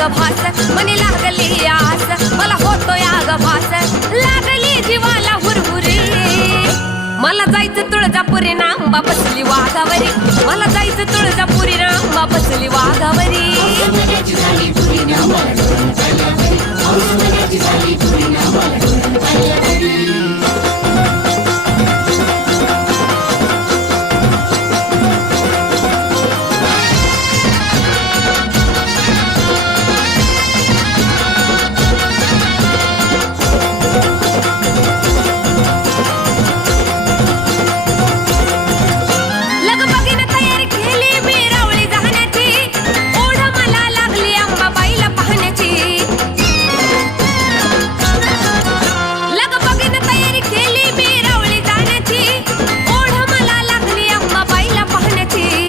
याग भास मनी लागली आस मला होतो याग भास लागली जीवाला हुरहुरी मला जायचं तुळजापुरी नांबा बसली वाघावरी मला जायचं तुळजापुरी नांबा बसली वाघावरी